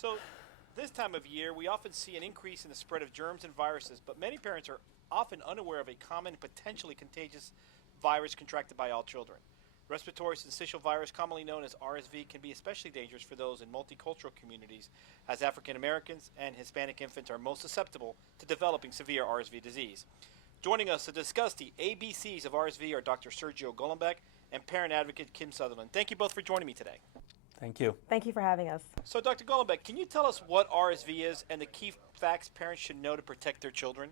So, this time of year, we often see an increase in the spread of germs and viruses, but many parents are often unaware of a common, potentially contagious virus contracted by all children. Respiratory syncytial virus, commonly known as RSV, can be especially dangerous for those in multicultural communities, as African Americans and Hispanic infants are most susceptible to developing severe RSV disease. Joining us to discuss the ABCs of RSV are Dr. Sergio Golombek and parent advocate Kim Sutherland. Thank you both for joining me today. Thank you. Thank you for having us. So, Dr. Golombek, can you tell us what RSV is and the key facts parents should know to protect their children?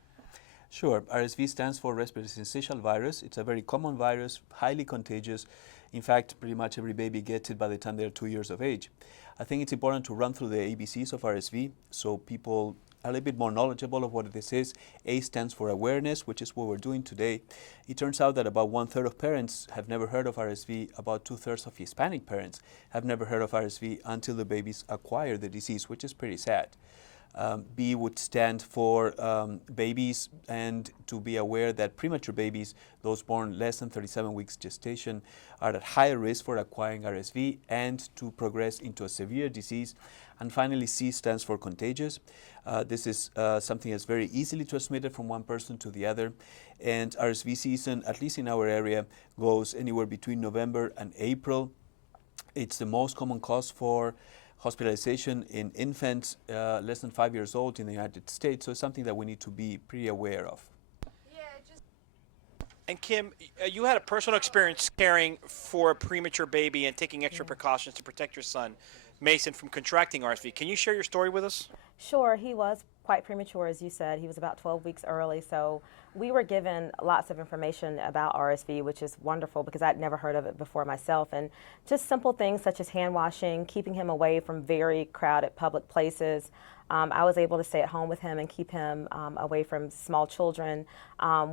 Sure. RSV stands for respiratory syncytial virus. It's a very common virus, highly contagious. In fact, pretty much every baby gets it by the time they're 2 years of age. I think it's important to run through the ABCs of RSV so people are a little bit more knowledgeable of what this is. A stands for awareness, which is what we're doing today. It turns out that about 1/3 of parents have never heard of RSV. About 2/3 of Hispanic parents have never heard of RSV until the babies acquire the disease, which is pretty sad. B would stand for babies, and to be aware that premature babies, those born less than 37 weeks gestation, are at higher risk for acquiring RSV and to progress into a severe disease. And finally, C stands for contagious. This is something that's very easily transmitted from one person to the other. And RSV season, at least in our area, goes anywhere between November and April. It's the most common cause for hospitalization in infants less than 5 years old in the United States, so it's something that we need to be pretty aware of. And Kim, you had a personal experience caring for a premature baby and taking extra precautions to protect your son, Mason, from contracting RSV. Can you share your story with us? Sure, he was quite premature, as you said. He was about 12 weeks early, so we were given lots of information about RSV, which is wonderful because I'd never heard of it before myself. And just simple things such as hand washing, keeping him away from very crowded public places. I was able to stay at home with him and keep him away from small children.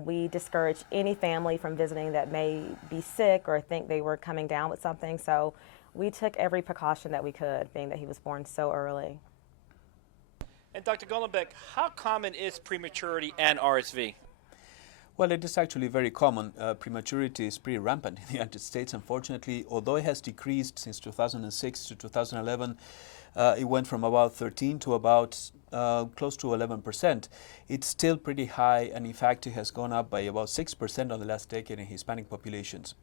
We discourage any family from visiting that may be sick or think they were coming down with something. So we took every precaution that we could, being that he was born so early. And Dr. Golombek, how common is prematurity and RSV? Well, it is actually very common. Prematurity is pretty rampant in the United States, unfortunately. Although it has decreased since 2006 to 2011, it went from about 13 to about close to 11%. It's still pretty high, and in fact, it has gone up by about 6% on the last decade in Hispanic populations.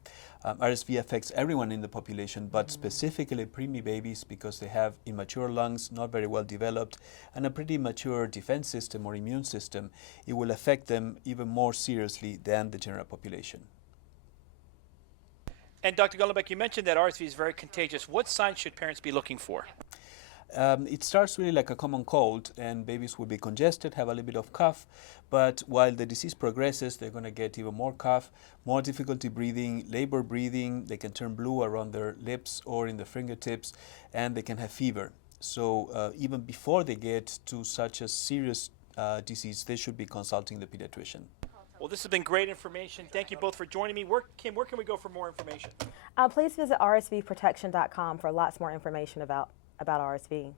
RSV affects everyone in the population, but specifically preemie babies because they have immature lungs, not very well developed, and a pretty mature defense system or immune system. It will affect them even more seriously than the general population. And Dr. Golombek, you mentioned that RSV is very contagious. What signs should parents be looking for? It starts really like a common cold, and babies will be congested, have a little bit of cough, but while the disease progresses, they're going to get even more cough, more difficulty breathing, labor breathing. They can turn blue around their lips or in their fingertips, and they can have fever. So even before they get to such a serious disease, they should be consulting the pediatrician. Well, this has been great information. Thank you both for joining me. Kim, where can we go for more information? Please visit rsvprotection.com for lots more information about RSV.